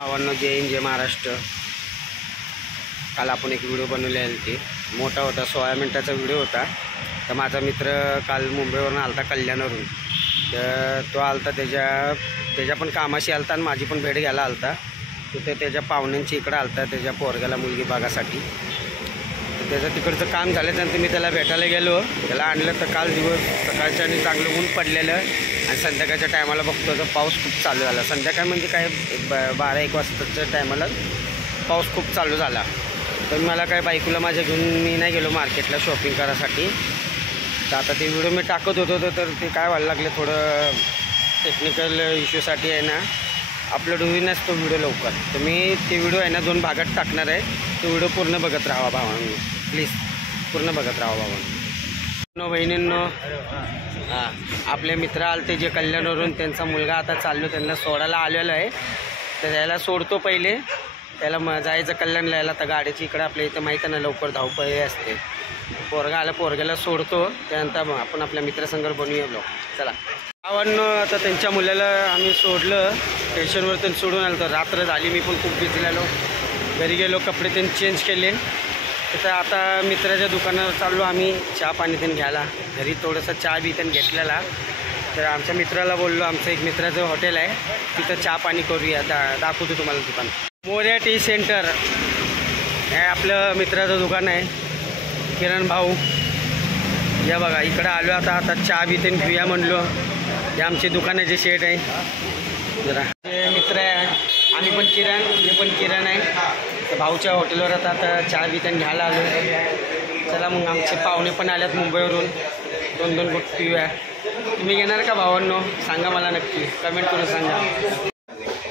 भावांनो, जय हिंद, जय महाराष्ट्र। काल आपण एक व्हिडिओ बनवले होते, मोठा होता, 16 मिनिटाचा व्हिडिओ होता। तर माझा मित्र काल मुंबईवरून आलता, कल्याणवरून। तर तो आलता, त्याच्या पण कामाशी आलता आणि माझी पण भेट घ्यायला आलता। तिथे त्याच्या पाहुण्यांची इकडं आलता, त्याच्या पोरग्याला मुलगी बघासाठी। तर त्याचं तिकडचं काम झाल्यानंतर मी त्याला भेटायला गेलो, त्याला आणलं। तर काल दिवस सकाळच्या आणि चांगलं ऊन पडलेलं आणि संध्याकाळच्या टायमाला बघतो तर पाऊस खूप चालू झाला। संध्याकाळ म्हणजे काय 12-1 वाजताच्या टायमाला पाऊस खूप चालू झाला। तर मला काय बायकोला माझ्या घेऊन मी नाही गेलो मार्केटला शॉपिंग करायसाठी। तर आता ते व्हिडिओ मी टाकत होतो तर ते काय व्हायला लागले, थोडं टेक्निकल इश्यूसाठी आहे ना, अपलोड होईनच तो व्हिडिओ लवकर। तर मी ते व्हिडिओ आहे ना 2 भागात टाकणार आहे। तो व्हिडिओ पूर्ण बघत राहा भावांनो, प्लीज पूर्ण बघत राहा भावांनो। बहिणींनो, आपले मित्र आलते जे कल्याणवरून, त्यांचा मुलगा आता चाललो, त्यांना सोडायला आलेला आहे। तर त्याला सोडतो पहिले, त्याला जायचं कल्याणला यायला। तर गाडीची इकडं आपल्या इथं माहीत आहे ना, लवकर धावपळी असते। पोरगा आला, पोरग्याला सोडतो, त्यानंतर आपण आपल्या मित्रसंग बनवूया ब्लॉग। चला भावांनो, आता त्यांच्या मुलाला आम्ही सोडलं, स्टेशनवर त्यांनी सोडून आलं। तर रात्र झाली, मी पण खूप भिजलेलो, घरी गेलो, कपडे त्यांनी चेंज केले। तर आता मित्राच्या दुकानावर चाललो आम्ही चहा पाणी त्यांनी घ्यायला। घरी थोडंसं चहा बी त्यांनी घेतलेला। तर आमच्या मित्राला बोललो, आमचं एक मित्राचं हॉटेल आहे, तिथं चहा पाणी करूया। दाखवतो तुम्हाला दुकान। मोर्या टी सेंटर हे आपलं मित्राचं दुकान आहे, किरण भाऊ। या बघा, इकडं आलो आता चहा बी त्यांनी घेऊया म्हणलो। हे आमचे दुकानाचे शेट आहे, जरा हे मित्र आहे, आम्ही पण किरण, हे पण किरण आहे। तर भाऊच्या हॉटेलवर आता चहा बी त्यांनी घ्यायला आलो। चला मग, आमचे पाहुणे पण आल्यात मुंबईवरून, 2-2 गुट पिऊया। तुम्ही घेणार का भावांनो? सांगा मला नक्की, कमेंट करून सांगा।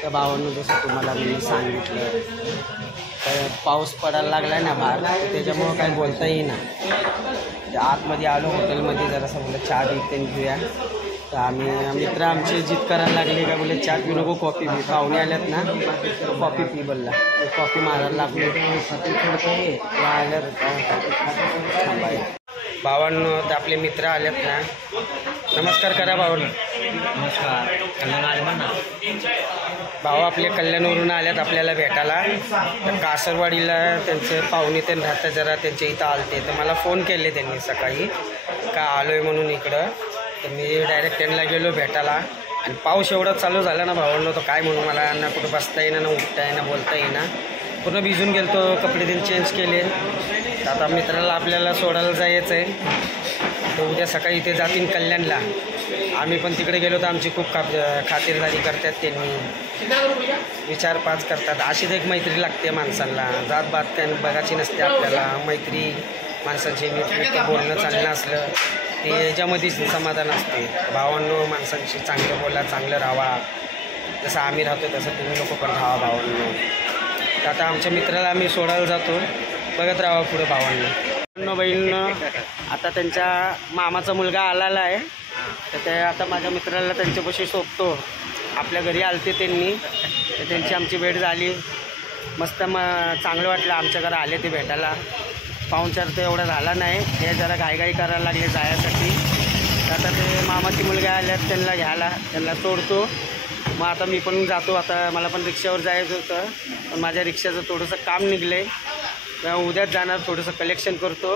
तर भावांनो, जसं तुम्हाला मी सांगितलं, तर पाऊस पडायला लागला आहे ना बाहेर, त्याच्यामुळं काही बोलता येईना। आतमध्ये आलो हॉटेलमध्ये, जरासं बोललं चहा बी त्यांनी घेऊया। तर आम्ही मित्र आमचे जिद करायला लागले का, बोले चहा पिऊ नको, कॉफी पी। पाहुणे आल्यात ना, कॉफी पी बोलला। कॉफी मारायला लागलो, भावांनो। तर आपले मित्र आलेत ना, नमस्कार करा भावांनो। नमस्कार। भाऊ आपले कल्याणवरून आल्यात आपल्याला भेटायला। तर कासरवाडीला त्यांचे पाहुणे ते राहतात, जरा त्यांच्या इथं आलते। तर मला फोन केले त्यांनी सकाळी का आलो आहे म्हणून इकडं। तर मी डायरेक्ट त्यांना गेलो भेटायला। आणि पाऊस एवढा चालू झाला ना भावांनो, तर काय म्हणून मला ना कुठं बसता येईना, ना उठता येईना, बोलता येईना, पूर्ण भिजून गेलतो। कपडे त्यांनी चेंज केले। तर आता मित्राला आपल्याला सोडायला जायचं आहे। तर उद्या सकाळी ते जातील कल्याणला, आम्ही पण तिकडे गेलो तर आमची खूप खातिरदारी करतात त्यांनी, विचारपाच करतात। अशीच एक मैत्री लागते माणसांना, जातभात काय बघायची नसते आपल्याला। मैत्री माणसांची नीट बोलणं चालणं असलं ते याच्यामध्येच समाधान असते। भावांनो, माणसांशी चांगलं बोला, चांगलं राहा, जसं आम्ही राहतो तसं तुम्ही लोक पण राहा भावांनो। तर आता आमच्या मित्राला आम्ही सोडायला जातो, बघत राहा पुढं भावांनो। बहिणींनो, आता त्यांच्या मामाचा मुलगा आलेला आहे। तर ते आता माझ्या मित्राला त्यांच्यापाशी सोबतो। आपल्या घरी आलते त्यांनी, तर त्यांची आमची भेट झाली, मस्त चांगलं वाटलं। आमच्या घरी आले ते भेटायला। पाहुणचार तर एवढा झाला नाही, हे जरा घाईघाई करायला लागले जायसाठी। तर आता ते मामाची मुलगा आल्यात, त्यांना घ्यायला, त्यांना सोडतो। मग आता मी पण जातो। आता मला पण रिक्षावर जायचं होतं, पण माझ्या रिक्षाचं थोडंसं काम निघलं आहे, उद्याच जाणार, थोडंसं कलेक्शन करतो,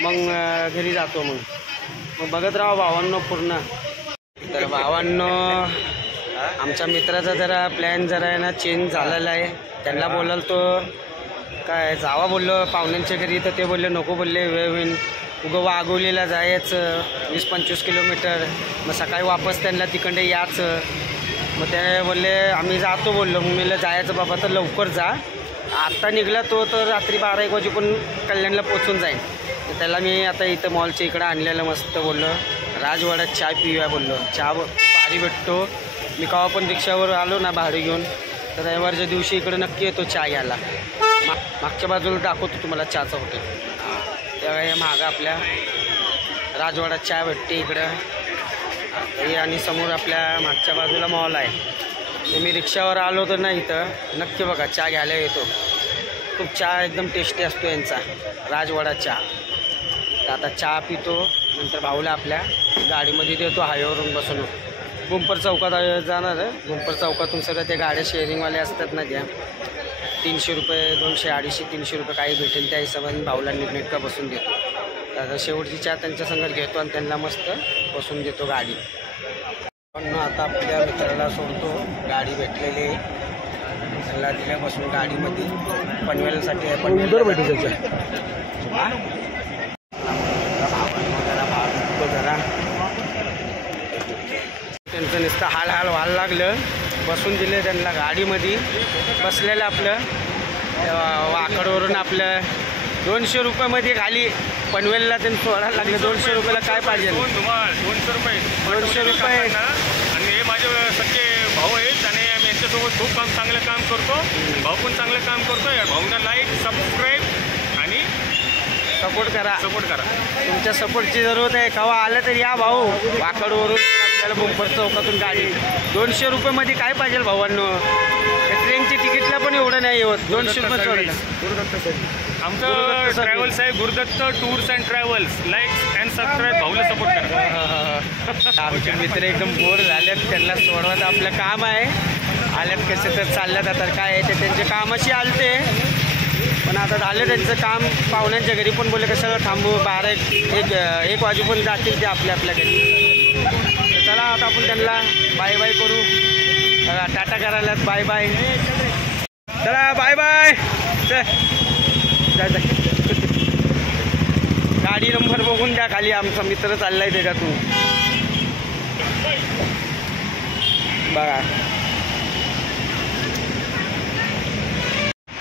मग घरी जातो। मग बघत राहा भावांनो पूर्ण। तर भावांनो, आमच्या मित्राचा जरा प्लॅन जरा आहे ना चेंज झालेला आहे। त्यांना बोलाल तो काय जावा बोललो पाहुण्यांच्या घरी, तर ते बोलले नको, बोलले वेळ होईल, उगं वाघोलीला जायचं 20-25 किलोमीटर, मग सकाळी वापस त्यांना तिकडे यायचं। मग ते बोलले आम्ही जातो बोललो। मग मी जायचं बाबा, तर लवकर जा, आत्ता निघला तो तर रात्री 12-1 वाजे पण कल्याणला पोचून जाईल। तर त्याला मी आता इथं मॉलच्या इकडं आणलेलं मस्त, बोललो राजवाड्यात चहा पिऊया बोललो, चहा भारी भेटतो। मी केव्हा पण रिक्षावर आलो ना भाडं घेऊन, तर रविवारच्या दिवशी इकडं नक्की येतो चहा घ्यायला। मागच्या बाजूला दाखवतो तुम्हाला चहाचं हॉटेल, तेव्हा हे मागं आपल्या राजवाड्यात चहा भेटते इकडं। आणि समोर आपल्या मागच्या बाजूला मॉल आहे। तर मी रिक्षावर आलो तर ना इथं नक्की बघा चहा घ्यायला येतो। खूप चहा एकदम टेस्टी असतो यांचा, राजवाडा चहा। तर आता चहा पितो, नंतर भाऊला आपल्या गाडीमध्ये देतो हायवेवरून बसून। गुंपर चौकात जाणार आहे. गुंपर चौकातून सगळं ते गाड्या शेअरिंगवाले असतात ना, त्या 300 रुपये 200 250 300 रुपये काही भेटेल त्या हिशोबाने भाऊला नीटनेटका बसून देतो. आता शेवटची चहा त्यांच्या संगत घेतो आणि त्यांना मस्त बसून देतो गाडी. पण आता आपल्या मित्राला सोडतो, गाडी भेटलेली आहे त्याला दिल्यापासून गाडीमध्ये पनवेलसाठी पनवेल भेटू जरा त्यांचं नुसतं हाल व्हायला लागलं. बसून दिले त्यांना गाडीमध्ये बसलेलं. आपलं वाकडवरून आपलं 200 रुपयामध्ये खाली पनवेलला त्यांनी सोडायला लागले. 200 रुपयाला काय पाहिजे? 200 रुपये. आणि हे माझे सगळे भाऊ आहेत आणि मी यांच्यासोबत खूप चांगलं काम करतो. भाऊ पण चांगलं काम करतो. या भाऊंना लाईक सबस्क्राईब आणि सपोर्ट करा. तुमच्या सपोर्टची जरूरत आहे. केव्हा आलं तर या भाऊ. वाकडवरून आपल्याला बुंपर चौकातून गाडी 200 रुपयामध्ये काय पाहिजे भावांनो? ट्रेनची तिकीटला पण एवढं नाही होत. 200 रुपये सोडायला. आमचं ट्रॅव्हल्स आहे Gurudatta tours and travels. Like and subscribe. भाऊला सपोर्ट करा. आमचे मित्र एकदम बोर झालेत, त्यांना सोडवायचं आपलं काम आहे. आल्यात कसे तर चालल्यात. आता काय आहे ते त्यांचे कामाशी आलते, पण आता झालं त्यांचं काम. पाहुण्यांच्या घरी पण बोलले कसं थांबू, 12-1 वाजू पण जातील ते आपल्या घरी. तर चला आता आपण त्यांना बाय बाय करू. टाटा करायला बाय बाय. चला बाय बाय. गाडी नंबर बघून द्या खाली. आमचा मित्र चाललाय त्याच्यातून बघा.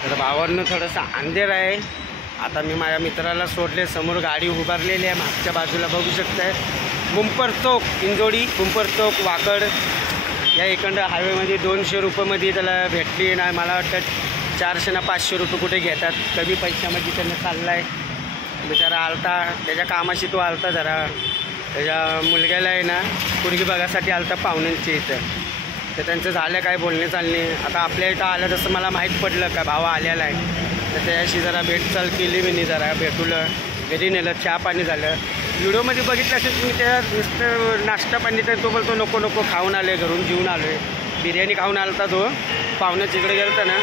तर भावांनो थोडंसं अंधेर आहे. आता मी माझ्या मित्राला सोडले. समोर गाडी उभारलेली आहे. मागच्या बाजूला बघू शकताय बुंपर चौक, इंजोडी बुंपर चौक वाकड या इकडं हायवेमध्ये 200 रुपयामध्ये त्याला भेटली ना. मला वाटतं 400 ना 500 रुपये कुठे घेतात. कमी पैशामध्ये त्यांना चालला आहे. बिचारा आलता, त्याच्या कामाशी तो आलता जरा. त्याच्या मुलग्याला आहे ना पोरगी बघासाठी आलता पाहुण्यांची इथं. तर त्यांचं झालं काय बोलणे चालणे. आता आपल्या इथं आलं तसं मला माहीत पडलं का भावा आलेला आहे. तर त्याच्याशी जरा भेटचाल केली मी. जरा भेटवलं, घरी नेलं, चहा पाणी झालं. व्हिडिओमध्ये बघितलं असेल तुम्ही. त्या नुसतं नाश्ता पाणी तर तो बोलतो नको नको खाऊन आलो आहे, घरून जेवून आलो आहे. बिर्याणी खाऊन आलता तो. पाहुण्याच्या इकडे गेलता ना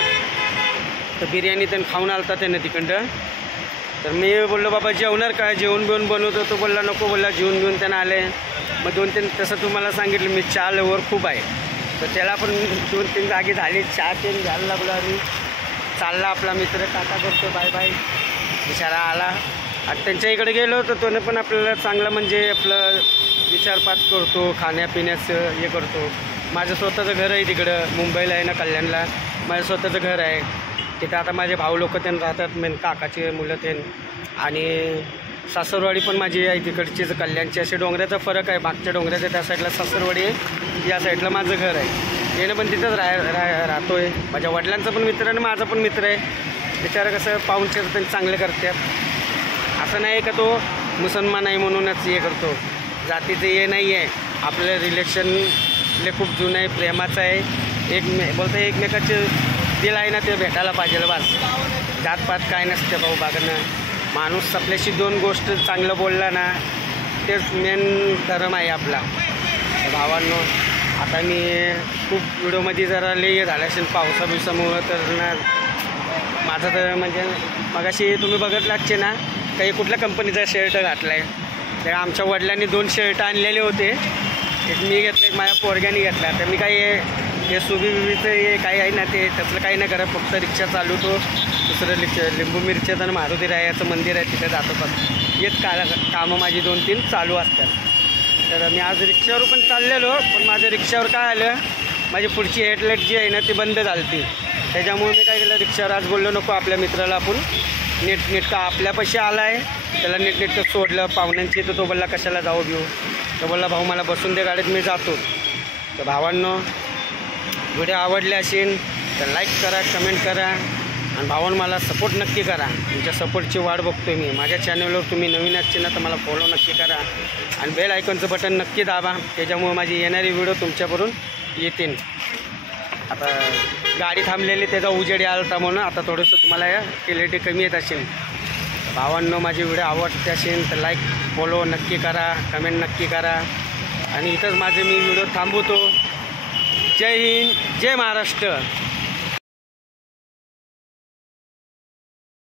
तर बिर्याणी त्यांनी खाऊन आलता त्यानं तिकडं. तर मी बोललो बाबा जेवणार का, जेवण बिवून बनवतो. तो बोलला नको, बोलला जेवून घेऊन त्यांना आले. मग 2-3 तसं तुम्हाला सांगितलं मी, चहा लवर खूप आहे. तर त्याला पण 2-3 जागी झाली. चहा ते घ्यायला लागलो आणि चालला आपला मित्र. टाटा करतो बाय बाय. बिचारा आला. आणि त्यांच्या इकडे गेलो तर त्याने पण आपल्याला चांगलं म्हणजे आपलं विचारपात करतो, खाण्यापिण्याचं हे करतो. माझं स्वतःचं घर आहे तिकडं मुंबईला आहे ना, कल्याणला. माझं स्वतःचं घर आहे तिथं. आता माझे भाऊ लोक त्यांना राहतात, मेन काकाचे मुलं ते. आणि सासरवाडी पण माझी आहे तिकडचीच, कल्याणची. असे डोंगराचा फरक आहे. मागच्या डोंगराच्या त्या साईडला सासरवाडी आहे, या साईडला माझं घर आहे. येणं पण तिथंच राहतो आहे. माझ्या वडिलांचा पण मित्र आणि माझा पण मित्र आहे. बिचारा कसं पाहुणचे त्यांनी चांगले करतात. असं नाही का तो मुसलमान आहे म्हणूनच हे करतो. जातीचं हे नाही आहे. आपलं रिलेशनले खूप जुनं आहे, प्रेमाचं आहे. बोलतं एकमेकाचे दिल आहे ना ते भेटायला पाहिजे बस. जातपात काय नसते भाऊ बागणं. माणूस आपल्याशी 2 गोष्ट चांगलं बोलला ना तेच मेन धर्म आहे आपला. भावांनो आता मी खूप व्हिडिओमध्ये जरा लय झालं असेल पावसा बिवसामुळं. तर ना माझं तर म्हणजे मगाशी तुम्ही बघितलाच ना काही कुठल्या कंपनीचा शर्ट घातला आहे. तर आमच्या वडिलांनी 2 शर्ट आणलेले होते. एक मी घेतलं, एक माझ्या पोरग्याने घेतला. तर मी काही हे सुबीबीचं हे काही आहे ना ते तसलं काही नाही करत. फक्त रिक्षा चालवतो. दुसरं लिंबू मिरच्याचं आणि मारुती रायाचं मंदिर आहे तिथे जातो. फक्त येत कामं माझी 2-3 चालू असतात. तर मी आज रिक्षावर पण चाललेलो, पण माझ्या रिक्षावर काय आलं, माझी पुढची हेडलाईट जी आहे ना ती बंद झाली. त्याच्यामुळे मी काय केलं, रिक्षावर आज बोललो नको आपल्या मित्राला आपण नीटनेटका आपल्यापाशी आला आहे त्याला नीटनेटकं सोडलं. पाहुण्यांची तर तो बोलला कशाला जाऊ घेऊ. तो बोलला भाऊ मला बसून दे गाडीत, मी जातो. तर भावांनो व्हिडिओ आवडले असेल तर लाईक करा, कमेंट करा आणि भावांनो मला सपोर्ट नक्की करा. तुमच्या सपोर्टची वाट बघतोय मी. माझ्या चॅनलवर तुम्ही नवीन असतील ना तर मला फॉलो नक्की करा आणि बेल आयकॉनचं बटन नक्की दाबा. त्याच्यामुळे माझी येणारी व्हिडिओ तुमच्याकडून येतील. आता गाडी थांबलेली त्याचा उजेड आलता म्हणून आता थोडंसं तुम्हाला क्लॅरिटी कमी येत असेल. भावांनो माझी व्हिडिओ आवडते असेल तर लाईक फॉलो नक्की करा, कमेंट नक्की करा आणि इथंच माझे मी व्हिडिओ थांबवतो. जय हिंद, जय महाराष्ट्र.